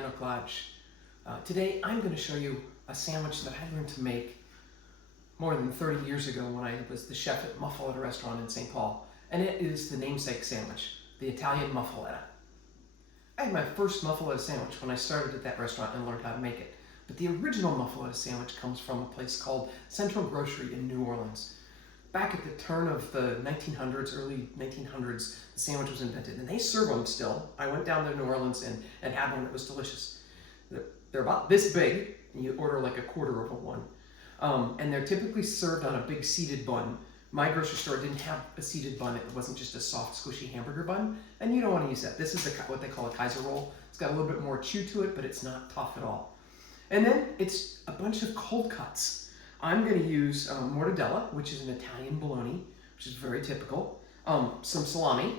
Italiano Clutch. Today I'm going to show you a sandwich that I learned to make more than 30 years ago when I was the chef at Muffuletta restaurant in St. Paul. And it is the namesake sandwich, the Italian muffuletta. I had my first muffuletta sandwich when I started at that restaurant and learned how to make it. But the original muffuletta sandwich comes from a place called Central Grocery in New Orleans. Back at the turn of the 1900s, early 1900s, the sandwich was invented, and they serve them still. I went down to New Orleans and had one that was delicious. They're about this big, and you order like a quarter of a one. And they're typically served on a big seeded bun. My grocery store didn't have a seeded bun. It wasn't just a soft, squishy hamburger bun, and you don't want to use that. This is what they call a Kaiser roll. It's got a little bit more chew to it, but it's not tough at all. And then it's a bunch of cold cuts. I'm going to use mortadella, which is an Italian bologna, which is very typical, some salami,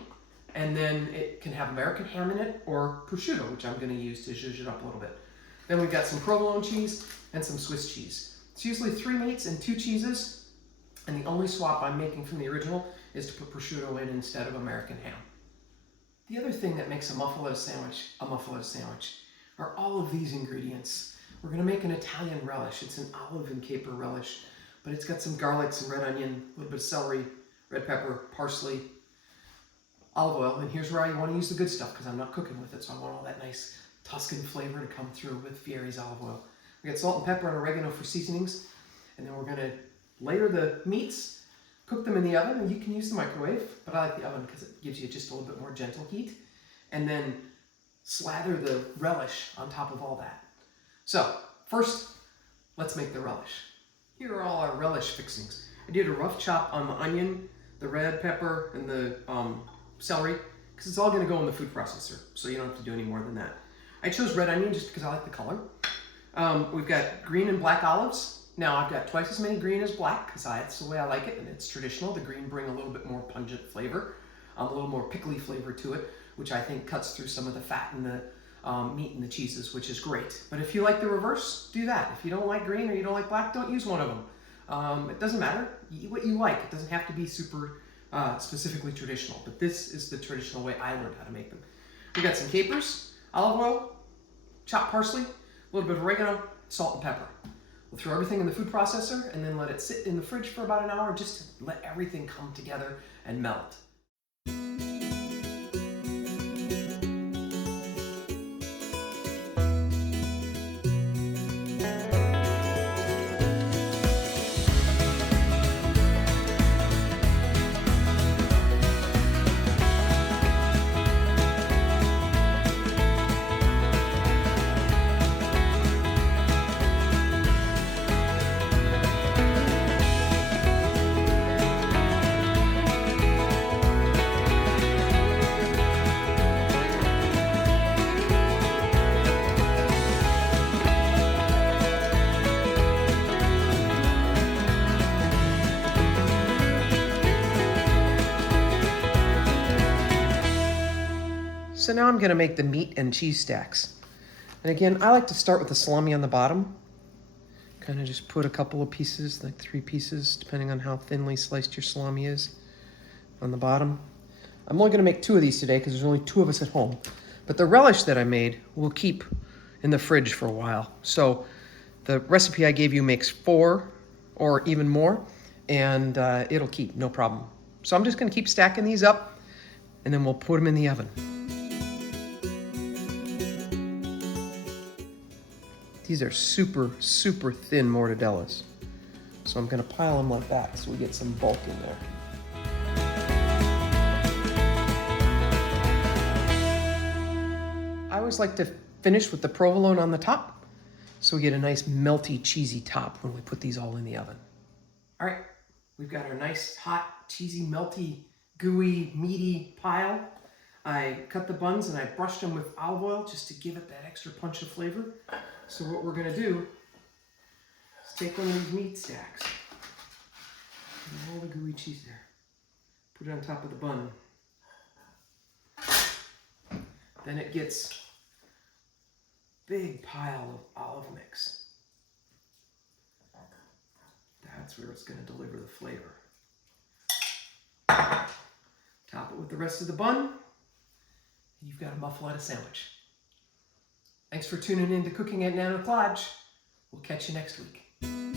and then it can have American ham in it or prosciutto, which I'm going to use to zhuzh it up a little bit. Then we've got some provolone cheese and some Swiss cheese. It's usually 3 meats and 2 cheeses, and the only swap I'm making from the original is to put prosciutto in instead of American ham. The other thing that makes a muffuletta sandwich are all of these ingredients. We're going to make an Italian relish. It's an olive and caper relish, but it's got some garlic, some red onion, a little bit of celery, red pepper, parsley, olive oil. And here's where I want to use the good stuff because I'm not cooking with it, so I want all that nice Tuscan flavor to come through with Fieri's olive oil. We got salt and pepper and oregano for seasonings, and then we're going to layer the meats, cook them in the oven, and you can use the microwave, but I like the oven because it gives you just a little bit more gentle heat, and then slather the relish on top of all that. So, first, let's make the relish. Here are all our relish fixings. I did a rough chop on the onion, the red pepper, and the celery, because it's all going to go in the food processor, so you don't have to do any more than that. I chose red onion just because I like the color. We've got green and black olives. Now, I've got twice as many green as black, because that's the way I like it, and it's traditional. The green bring a little bit more pungent flavor, a little more pickly flavor to it, which I think cuts through some of the fat and the meat and the cheeses, which is great. But if you like the reverse, do that. If you don't like green or you don't like black, don't use one of them. It doesn't matter. Eat what you like. It doesn't have to be super specifically traditional, but this is the traditional way I learned how to make them. We got some capers, olive oil, chopped parsley, a little bit of oregano, salt and pepper. We'll throw everything in the food processor and then let it sit in the fridge for about an hour just to let everything come together and melt. So now I'm going to make the meat and cheese stacks. And again, I like to start with the salami on the bottom. Kind of just put a couple of pieces, like 3 pieces, depending on how thinly sliced your salami is, on the bottom. I'm only going to make 2 of these today because there's only 2 of us at home. But the relish that I made will keep in the fridge for a while. So the recipe I gave you makes 4 or even more, and it'll keep, no problem. So I'm just going to keep stacking these up, and then we'll put them in the oven. These are super, super thin mortadellas. So I'm going to pile them like that so we get some bulk in there. I always like to finish with the provolone on the top so we get a nice melty, cheesy top when we put these all in the oven. All right, we've got our nice, hot, cheesy, melty, gooey, meaty pile. I cut the buns and I brushed them with olive oil just to give it that extra punch of flavor. So what we're going to do is take one of these meat stacks and all the gooey cheese there. Put it on top of the bun. Then it gets a big pile of olive mix. That's where it's going to deliver the flavor. Top it with the rest of the bun, and you've got a muffuletta sandwich. Thanks for tuning in to Cooking at Nano Lodge. We'll catch you next week.